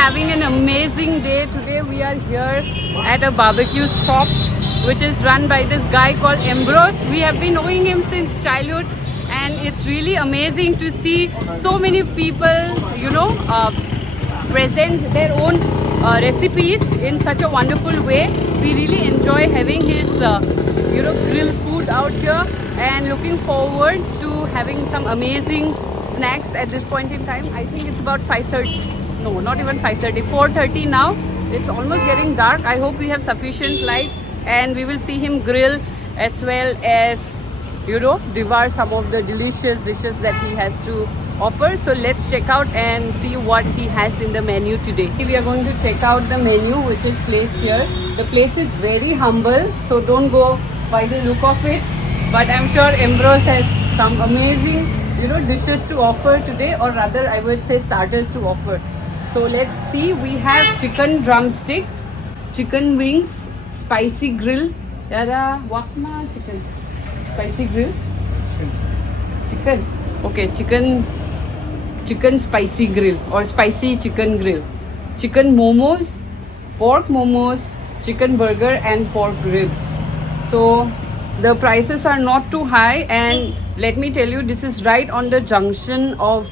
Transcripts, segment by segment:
having an amazing day. Today we are here at a barbecue shop which is run by this guy called Ambrose. We have been knowing him since childhood, and it's really amazing to see so many people, present their own recipes in such a wonderful way. We really enjoy having his grilled food out here, and looking forward to having some amazing snacks at this point in time. I think it's about 5:30. No, not even 5:30. 4:30 now. It's almost getting dark. I hope we have sufficient light, and we will see him grill as well as devour some of the delicious dishes that he has to offer. So let's check out and see what he has in the menu today. We are going to check out the menu which is placed here. The place is very humble, so don't go by the look of it, but I'm sure Ambrose has some amazing dishes to offer today, or rather I would say starters to offer. So let's see. We have chicken drumstick, chicken wings, spicy grill. Yara wakma chicken. Spicy grill. Chicken. Okay, chicken spicy grill or spicy chicken grill. Chicken momos, pork momos, chicken burger and pork ribs. So the prices are not too high, and let me tell you, this is right on the junction of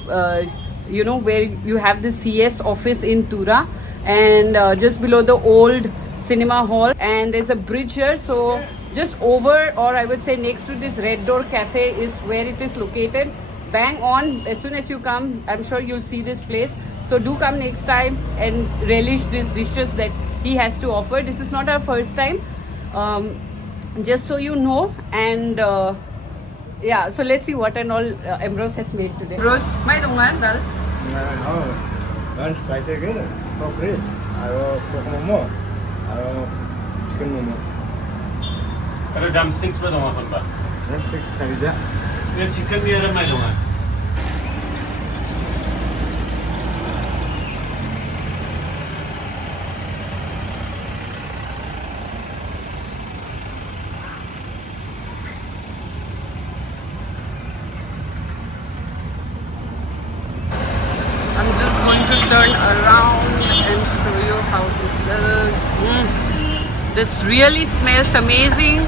where you have the CS office in Tura, and just below the old cinema hall, and there's a bridge here. So just over, or I would say next to this Red Door Cafe is where it is located. Bang on. As soon as you come, I'm sure you'll see this place. So do come next time and relish these dishes that he has to offer. This is not our first time, just so you know. And yeah, so let's see what and all Ambrose has made today. Ambrose, may dungan dal? No, one spicy grill, pork ribs, pork momo, chicken momo. Kalau drumsticks ba dong apa ba? Drumstick kabija. Yung chicken niya rin may dong. I'm just going to turn around and show you how it looks. This really smells amazing,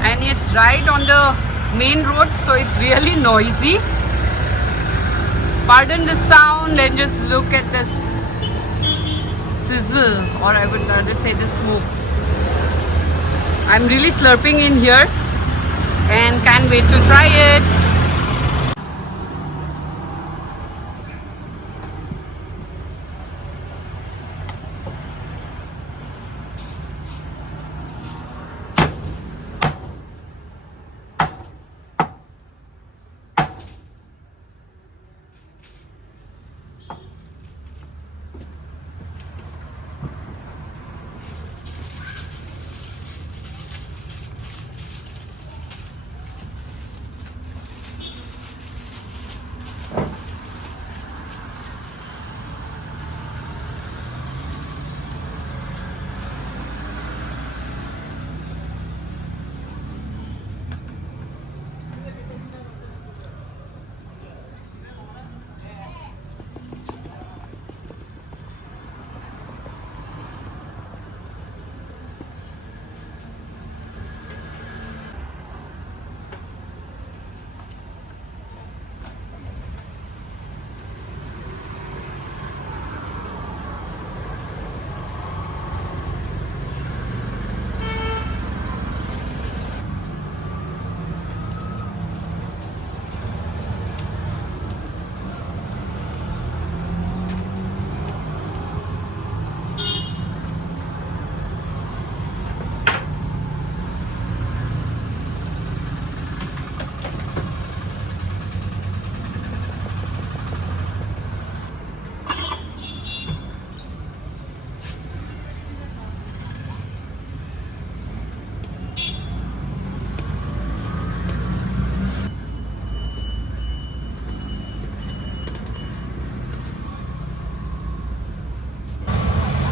and it's right on the main road, so it's really noisy. Pardon the sound, and just look at this sizzle, or I would rather say the smoke. I'm really slurping in here and can't wait to try it.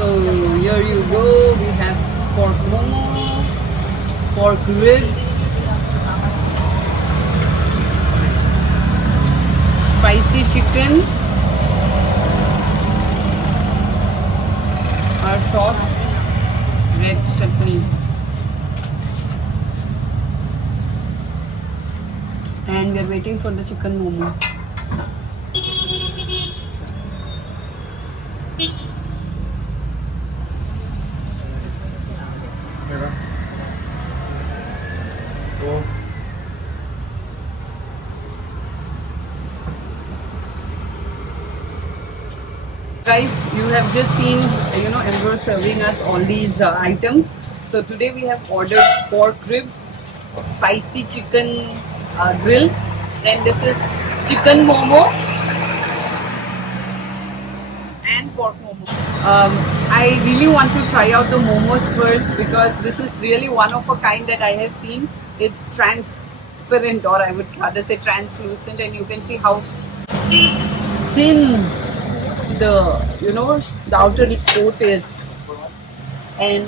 So here you go, we have pork momo, pork ribs, spicy chicken, sauce, red chutney. And we're waiting for the chicken momo. So, Guys, you have just seen, Ember serving us all these items. So today we have ordered pork ribs, spicy chicken grill, then this is chicken momo and pork momo. I really want to try out the momos first because this is really one of a kind that I have seen. It's transparent, or I would rather say translucent, and you can see how thin the outer coat is, and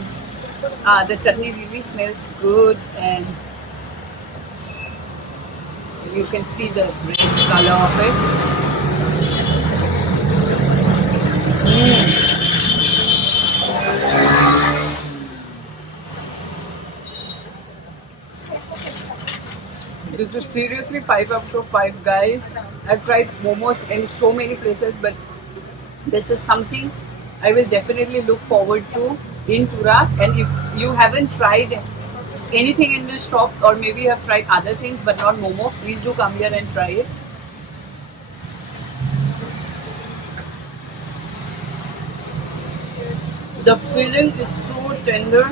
the chutney really smells good, and you can see the red color of it. This is seriously 5 out of 5, guys. I've tried momos in so many places, but this is something I will definitely look forward to in Tura. And if you haven't tried anything in this shop, or maybe you have tried other things but not momo, please do come here and try it. The filling is so tender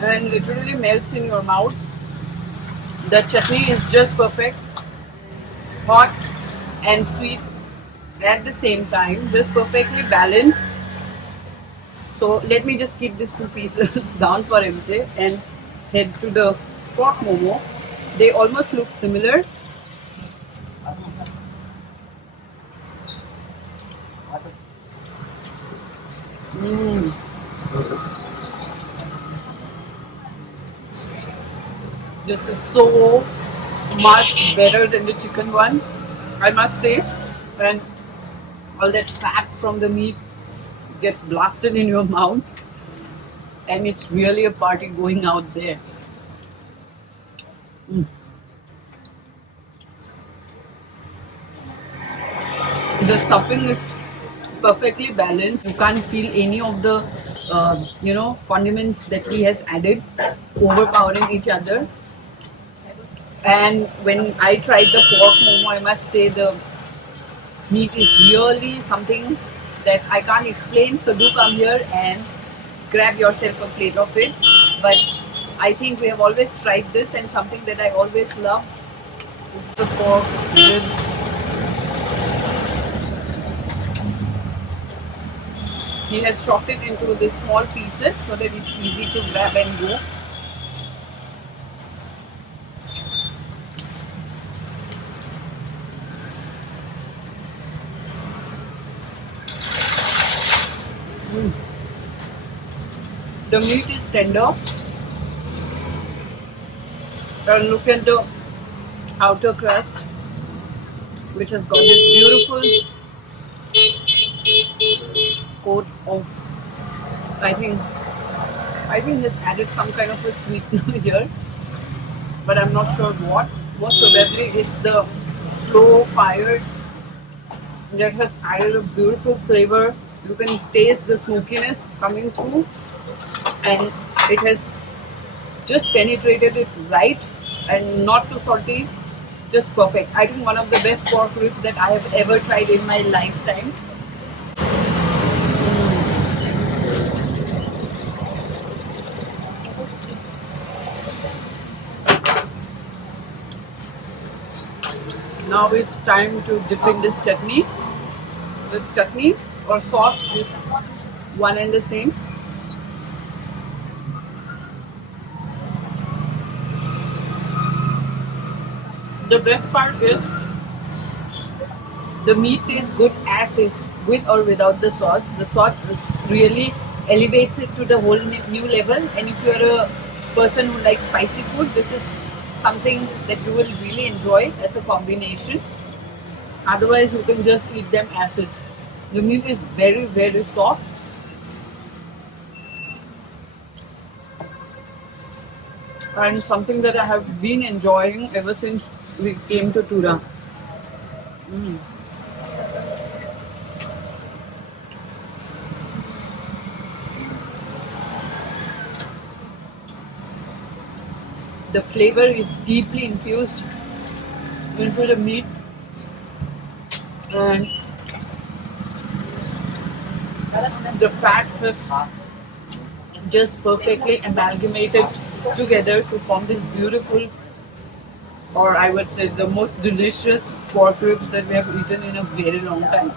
and literally melts in your mouth. The chutney is just perfect, hot and sweet at the same time, just perfectly balanced. So let me just keep these 2 pieces down for MJ and head to the pork momo. They almost look similar. This is so much better than the chicken one, I must say. And all that fat from the meat gets blasted in your mouth, and it's really a party going out there. The stuffing is perfectly balanced. You can't feel any of the condiments that he has added overpowering each other. And when I tried the pork momo, I must say the meat is really something that I can't explain. So do come here and grab yourself a plate of it. But I think we have always tried this, and something that I always love is the pork ribs. He has chopped it into the small pieces so that it's easy to grab and go. The meat is tender, and look at the outer crust, which has got this beautiful coat of, I think he's added some kind of a sweetener here, but I'm not sure what. Most probably it's the slow fire that has added a beautiful flavor. You can taste the smokiness coming through, and it has just penetrated it right, and not too salty, just perfect. I think one of the best pork ribs that I have ever tried in my lifetime. Now it's time to dip in this chutney. This chutney or sauce is one and the same. The best part is the meat tastes good as is, with or without the sauce. The sauce really elevates it to the whole new level. And if you are a person who likes spicy food, this is something that you will really enjoy as a combination. Otherwise, you can just eat them as is. The meat is very, very soft. and something that I have been enjoying ever since we came to Tura. The flavor is deeply infused into the meat, and the fat is just perfectly amalgamated together to form this beautiful, or I would say the most delicious pork ribs that we have eaten in a very long time.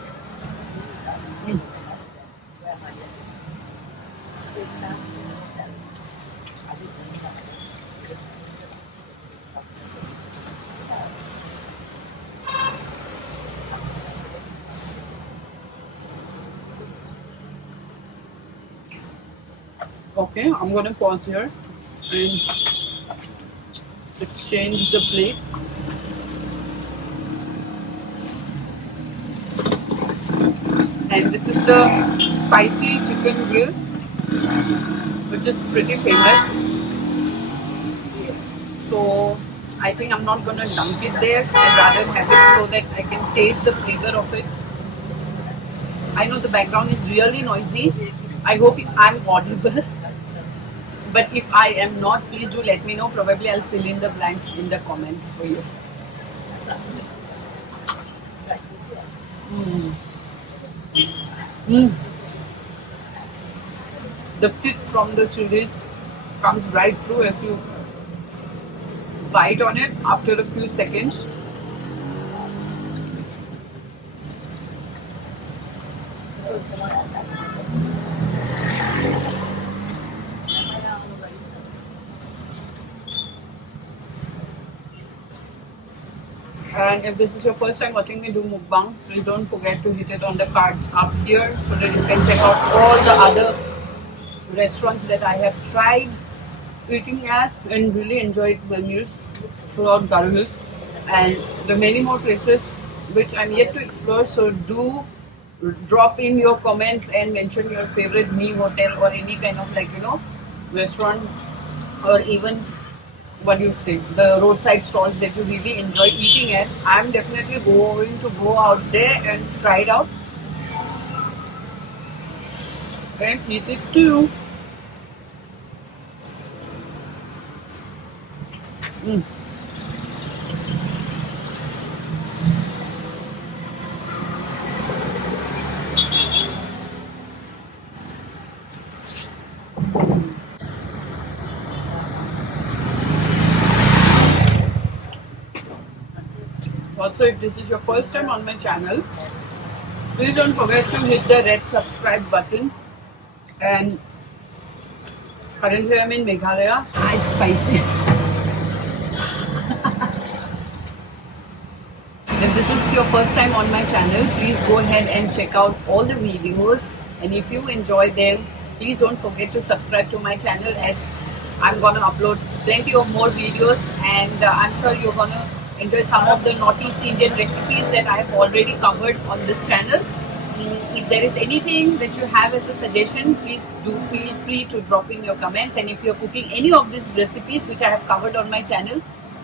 Okay, I'm gonna pause here and exchange the plate. And this is the spicy chicken grill, which is pretty famous. So I think I'm not gonna dunk it there and rather have it so that I can taste the flavor of it. I know the background is really noisy. I hope I'm audible. But if I am not, please do let me know. Probably I'll fill in the blanks in the comments for you. The kick from the chilies comes right through as you bite on it after a few seconds. And if this is your first time watching me do mukbang, please don't forget to hit it on the cards up here so that you can check out all the other restaurants that I have tried eating at and really enjoyed my meals throughout Garo Hills. And there are many more places which I'm yet to explore, so do drop in your comments and mention your favorite Me Hotel or any kind of restaurant, or even what do you say, the roadside stalls that you really enjoy eating at. I'm definitely going to go out there and try it out and eat it too. Also, if this is your first time on my channel, please don't forget to hit the red subscribe button. And currently I'm in Meghalaya. It's spicy. If this is your first time on my channel, please go ahead and check out all the videos. And if you enjoy them, please don't forget to subscribe to my channel, as I'm gonna upload plenty of more videos, and I'm sure you're gonna enjoy some of the Northeast Indian recipes that I have already covered on this channel. If there is anything that you have as a suggestion, please do feel free to drop in your comments. And if you're cooking any of these recipes which I have covered on my channel,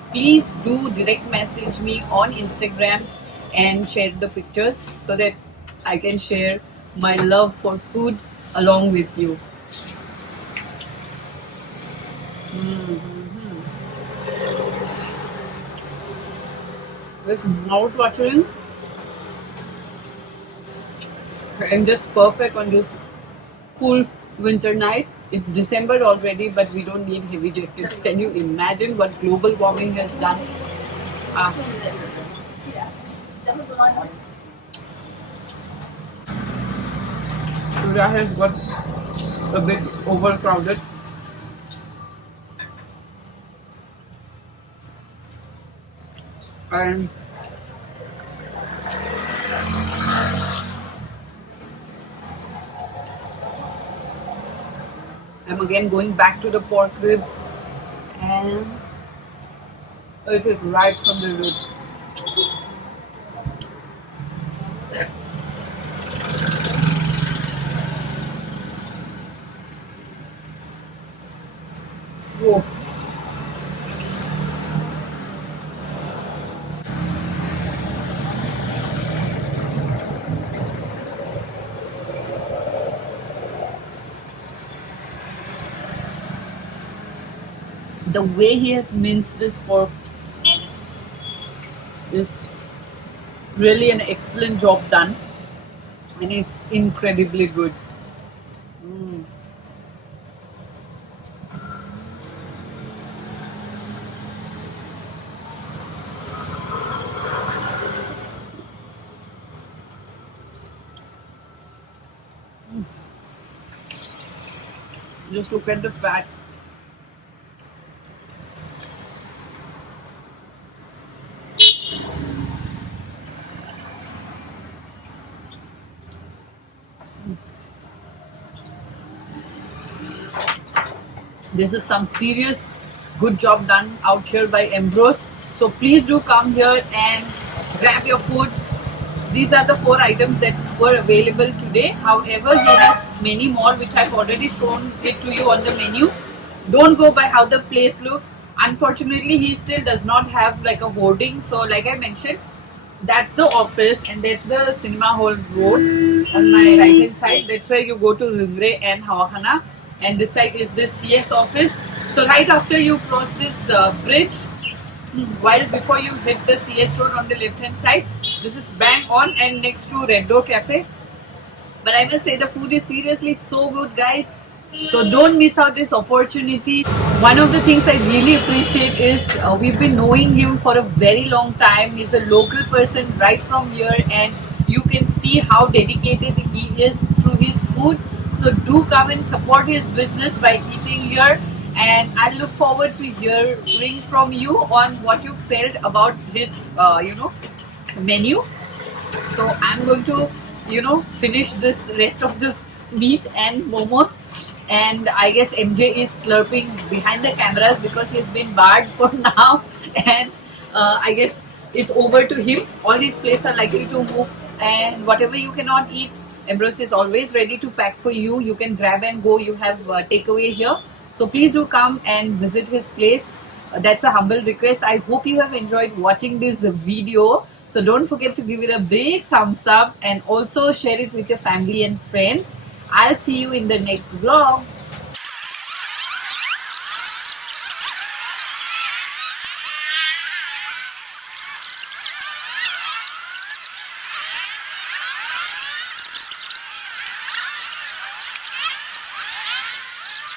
please do direct message me on Instagram and share the pictures so that I can share my love for food along with you. It's mouth-watering and just perfect on this cool winter night. It's December already, but we don't need heavy jackets. Can you imagine what global warming has done? Surya has got a bit overcrowded. And I'm again going back to the pork ribs, and it is right from the roots. Whoa. The way he has minced this pork is really an excellent job done, and it's incredibly good. Just look at the fat. This is some serious good job done out here by Ambrose. So please do come here and grab your food. These are the 4 items that were available today. However, he has many more which I've already shown it to you on the menu. Don't go by how the place looks. Unfortunately, he still does not have like a hoarding. So like I mentioned, that's the office and that's the cinema hall road on my right hand side. That's where you go to Ringre and Hawakhana, and this side is the CS office. So right after you cross this bridge, while before you hit the CS road on the left hand side, this is bang on and next to Red Door Cafe. But I must say the food is seriously so good, guys. So don't miss out this opportunity. One of the things I really appreciate is we've been knowing him for a very long time. He's a local person right from here, and you can see how dedicated he is through his food. So do come and support his business by eating here, and I look forward to hearing from you on what you felt about this menu. So I'm going to finish this rest of the meat and momos, and I guess MJ is slurping behind the cameras because he's been barred for now, and I guess it's over to him. All these plates are likely to move, and whatever you cannot eat, Ambrose is always ready to pack for you. You can grab and go. You have takeaway here. So please do come and visit his place. That's a humble request. I hope you have enjoyed watching this video. So don't forget to give it a big thumbs up and also share it with your family and friends. I'll see you in the next vlog.